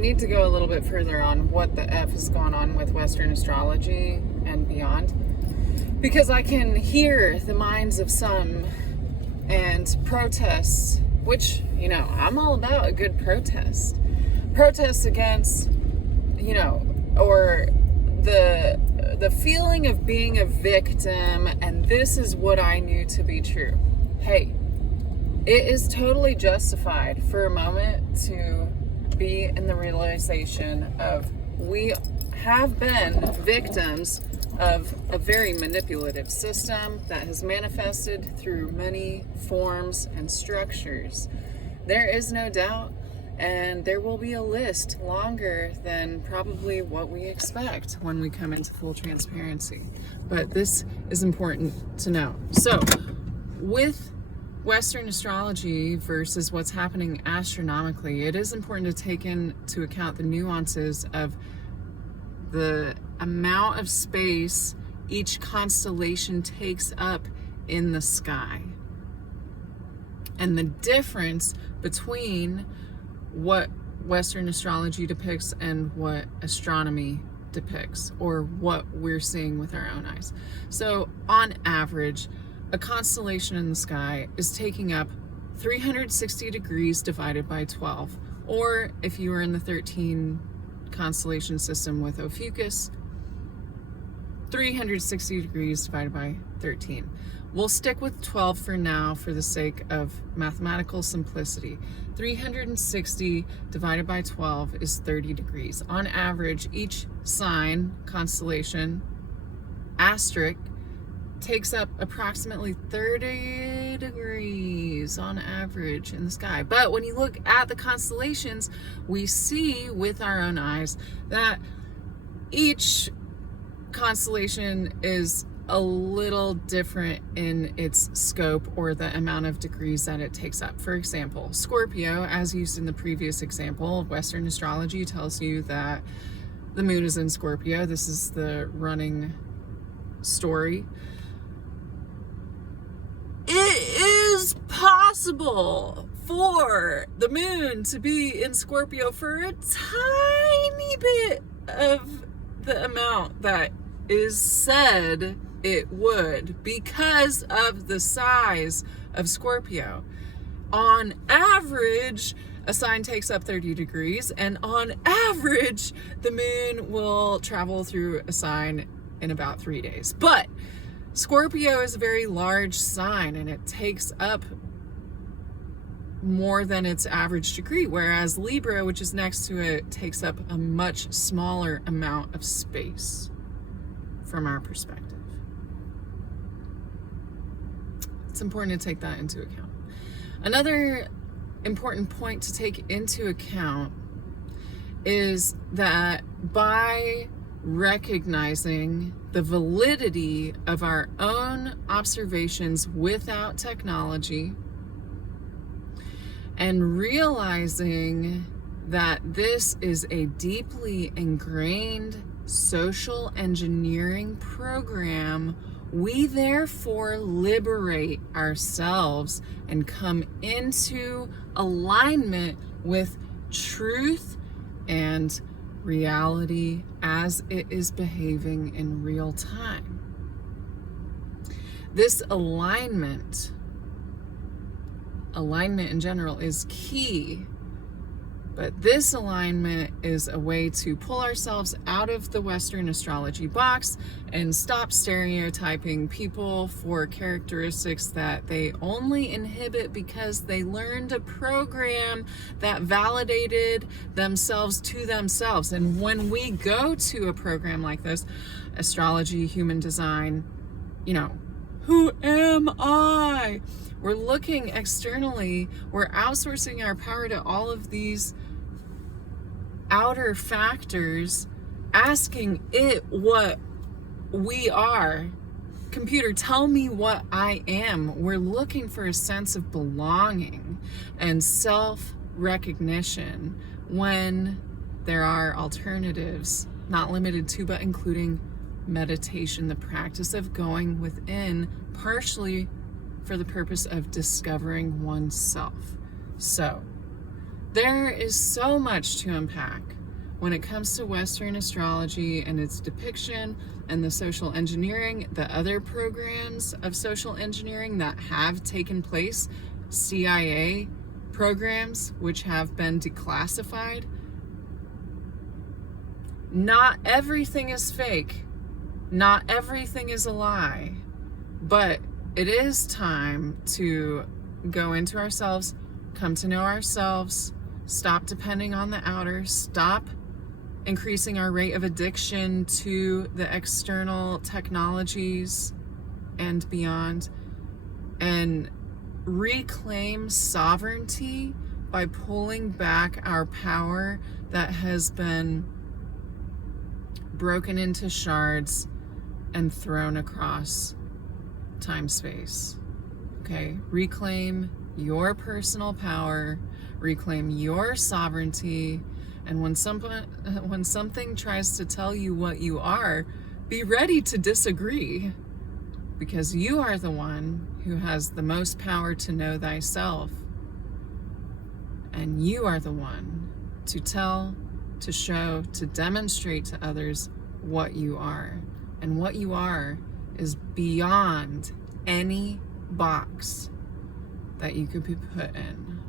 need to go a little bit further on what the F is going on with Western astrology and beyond, because I can hear the minds of some and protests, which, I'm all about a good protest against, or the feeling of being a victim, and this is what I knew to be true. Hey, it is totally justified for a moment to be in the realization of we have been victims of a very manipulative system that has manifested through many forms and structures. There is no doubt, and there will be a list longer than probably what we expect when we come into full transparency. But this is important to know. So, with Western astrology versus what's happening astronomically, it is important to take into account the nuances of the amount of space each constellation takes up in the sky, and the difference between what Western astrology depicts and what astronomy depicts, or what we're seeing with our own eyes. So on average, a constellation in the sky is taking up 360 degrees divided by 12, or if you were in the 13 constellation system with Ophiuchus, 360 degrees divided by 13. We'll stick with 12 for now for the sake of mathematical simplicity. 360 divided by 12 is 30 degrees. On average, each sign, constellation, asterisk, takes up approximately 30 degrees on average in the sky. But when you look at the constellations, we see with our own eyes that each constellation is a little different in its scope or the amount of degrees that it takes up. For example, Scorpio, as used in the previous example, Western astrology tells you that the moon is in Scorpio. This is the running story. It is possible for the moon to be in Scorpio for a tiny bit of the amount that is said it would, because of the size of Scorpio. On average, a sign takes up 30 degrees, and on average, the moon will travel through a sign in about 3 days. But Scorpio is a very large sign, and it takes up more than its average degree, whereas Libra, which is next to it, takes up a much smaller amount of space from our perspective. It's important to take that into account. Another important point to take into account is that by recognizing the validity of our own observations without technology, and realizing that this is a deeply ingrained social engineering program, we therefore liberate ourselves and come into alignment with truth and reality as it is behaving in real time. This alignment in general is key, but this alignment is a way to pull ourselves out of the Western astrology box and stop stereotyping people for characteristics that they only inhibit because they learned a program that validated themselves to themselves. And when we go to a program like this, astrology, human design, who am I? We're looking externally, we're outsourcing our power to all of these outer factors, asking it what we are. Computer, tell me what I am. We're looking for a sense of belonging and self-recognition when there are alternatives, not limited to, but including meditation, the practice of going within, partially for the purpose of discovering oneself. So, There is so much to unpack when it comes to Western astrology and its depiction and the social engineering, the other programs of social engineering that have taken place, CIA programs which have been declassified. Not everything is fake. Not everything is a lie. But it is time to go into ourselves, come to know ourselves, stop depending on the outer, stop increasing our rate of addiction to the external technologies and beyond, and reclaim sovereignty by pulling back our power that has been broken into shards and thrown across time-space. Okay, reclaim your personal power, reclaim your sovereignty, and when something tries to tell you what you are, be ready to disagree, because you are the one who has the most power to know thyself, and you are the one to tell, to show, to demonstrate to others what you are. And what you are is beyond any box that you could be put in.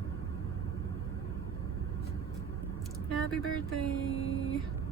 Happy birthday!